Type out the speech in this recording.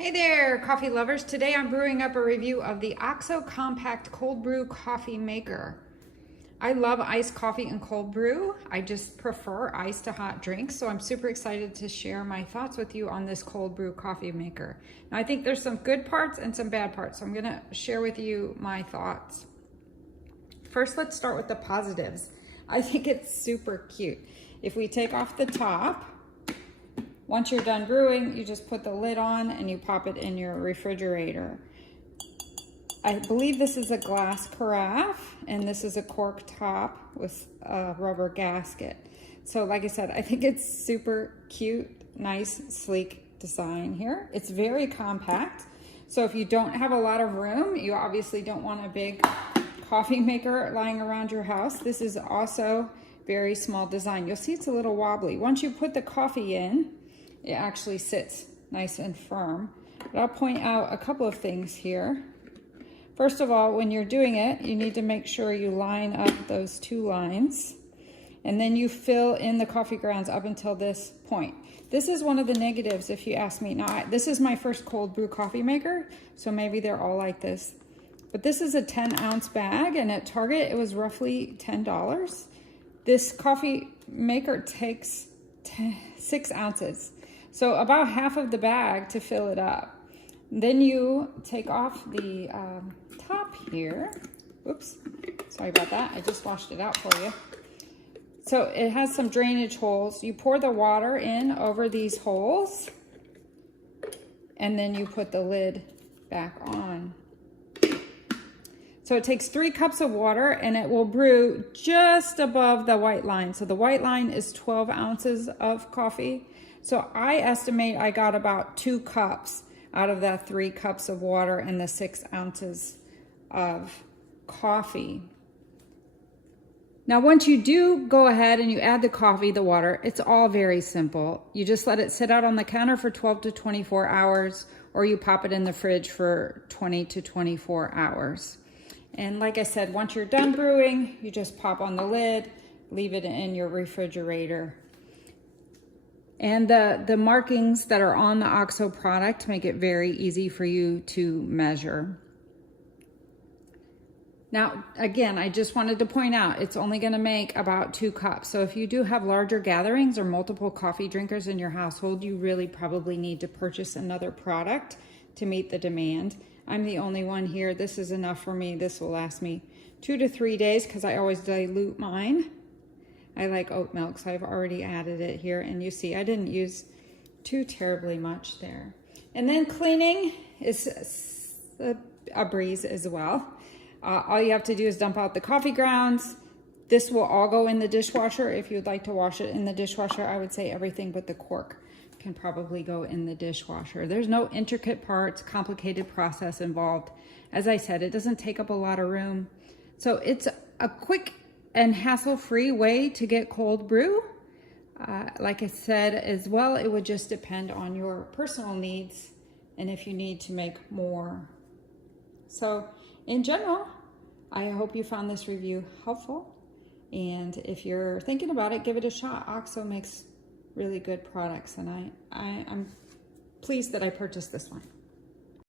Hey there, coffee lovers. Today I'm brewing up a review of the OXO Compact Cold Brew Coffee Maker. I love iced coffee and cold brew. I just prefer iced to hot drinks, so I'm super excited to share my thoughts with you on this cold brew coffee maker. Now, I think there's some good parts and some bad parts, so I'm gonna share with you my thoughts. First, let's start with the positives. I think it's super cute. If we take off the top, once you're done brewing, you just put the lid on and you pop it in your refrigerator. I believe this is a glass carafe and this is a cork top with a rubber gasket. So like I said, I think it's super cute, nice, sleek design here. It's very compact. So if you don't have a lot of room, you obviously don't want a big coffee maker lying around your house. This is also very small design. You'll see it's a little wobbly. Once you put the coffee in, it actually sits nice and firm. But I'll point out a couple of things here. First of all, when you're doing it, you need to make sure you line up those two lines. And then you fill in the coffee grounds up until this point. This is one of the negatives, if you ask me. Now, this is my first cold brew coffee maker, so maybe they're all like this. But this is a 10-ounce bag, and at Target, it was roughly $10. This coffee maker takes 6 ounces. So about half of the bag to fill it up. Then you take off the top here. Oops, sorry about that. I just washed it out for you. So it has some drainage holes. You pour the water in over these holes, and then you put the lid back on. So it takes 3 cups of water and it will brew just above the white line. So the white line is 12 ounces of coffee. So I estimate I got about 2 cups out of that 3 cups of water and the 6 ounces of coffee. Now, once you do go ahead and you add the coffee, the water, it's all very simple. You just let it sit out on the counter for 12 to 24 hours, or you pop it in the fridge for 20 to 24 hours. And like I said, once you're done brewing, you just pop on the lid, leave it in your refrigerator. And the markings that are on the OXO product make it very easy for you to measure. Now, again, I just wanted to point out, it's only gonna make about 2 cups. So if you do have larger gatherings or multiple coffee drinkers in your household, you really probably need to purchase another product to meet the demand. I'm the only one here. This is enough for me. This will last me 2 to 3 days because I always dilute mine. I like oat milk, so I've already added it here. And you see, I didn't use too terribly much there. And then cleaning is a breeze as well. All you have to do is dump out the coffee grounds. This will all go in the dishwasher. If you'd like to wash it in the dishwasher, I would say everything but the cork can probably go in the dishwasher. There's no intricate parts, complicated process involved. As I said, it doesn't take up a lot of room. So it's a quick and hassle-free way to get cold brew. Like I said as well, it would just depend on your personal needs and if you need to make more. So in general, I hope you found this review helpful. And if you're thinking about it, give it a shot. OXO makes really good products, and I'm pleased that I purchased this one.